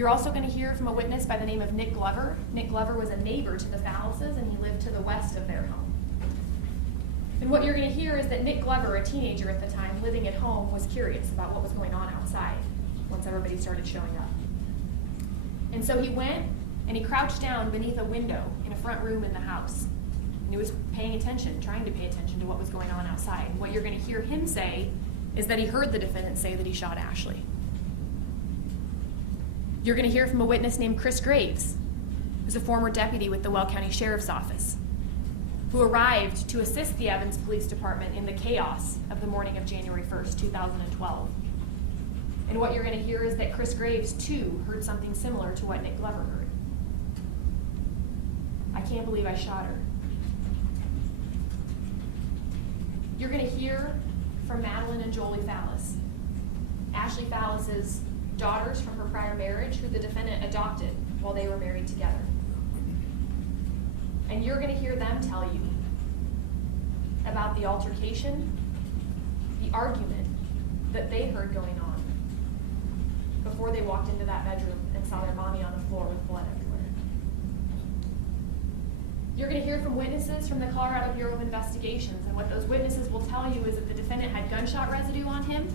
You're also going to hear from a witness by the name of Nick Glover. Nick Glover was a neighbor to the Fallises, and he lived to the west of their home. And what you're going to hear is that Nick Glover, a teenager at the time, living at home, was curious about what was going on outside once everybody started showing up. And so he went and he crouched down beneath a window in a front room in the house. And he was paying attention, trying to pay attention to what was going on outside. And what you're going to hear him say is that he heard the defendant say that he shot Ashley. You're going to hear from a witness named Chris Graves, who's a former deputy with the Weld County Sheriff's Office, who arrived to assist the Evans Police Department in the chaos of the morning of January 1st, 2012. And what you're going to hear is that Chris Graves, too, heard something similar to what Nick Glover heard. I can't believe I shot her. You're going to hear from Madeline and Jolie Fallis, Ashley Fallis's daughters from her prior marriage, who the defendant adopted while they were married together. And you're going to hear them tell you about the altercation, the argument that they heard going on before they walked into that bedroom and saw their mommy on the floor with blood everywhere. You're going to hear from witnesses from the Colorado Bureau of Investigations, and what those witnesses will tell you is that the defendant had gunshot residue on him,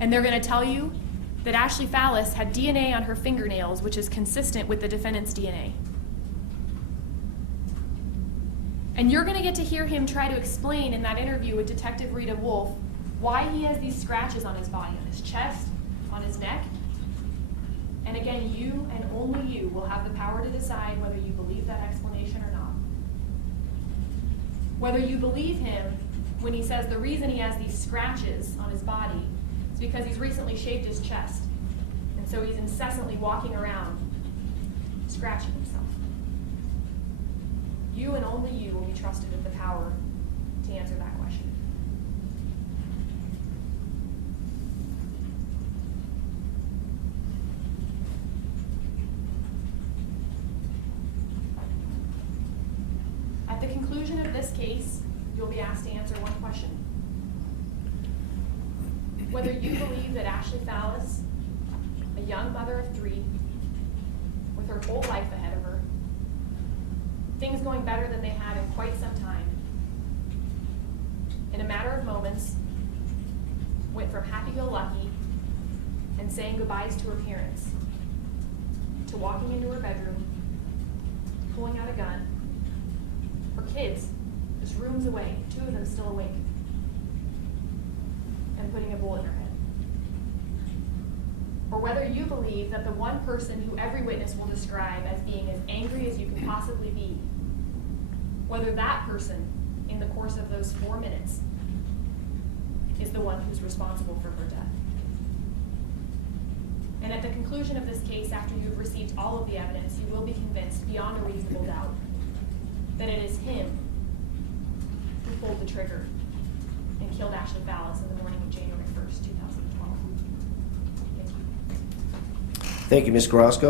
and they're going to tell you that Ashley Fallis had DNA on her fingernails, which is consistent with the defendant's DNA. And you're going to get to hear him try to explain in that interview with Detective Rita Wolf why he has these scratches on his body, on his chest, on his neck. And again, you and only you will have the power to decide whether you believe that explanation or not. Whether you believe him when he says the reason he has these scratches on his body is because he's recently shaved his chest, and so he's incessantly walking around scratching himself. You and only you will be trusted with the power to answer that question. At the conclusion of this case, you'll be asked to answer one question. Whether you believe that Ashley Fallis, a young mother of 3, with her whole life ahead of her, things going better than they had in quite some time, in a matter of moments, went from happy-go-lucky and saying goodbyes to her parents, to walking into her bedroom, pulling out a gun, her kids just rooms away, 2 of them still awake, and putting a bullet in her head. Or whether you believe that the one person who every witness will describe as being as angry as you can possibly be, whether that person, in the course of those 4 minutes, is the one who's responsible for her death. And at the conclusion of this case, after you've received all of the evidence, you will be convinced beyond a reasonable doubt that it is him who pulled the trigger and killed Ashley Fallis in the morning of January 1st, 2012. Thank you. Thank you, Ms. Carrasco.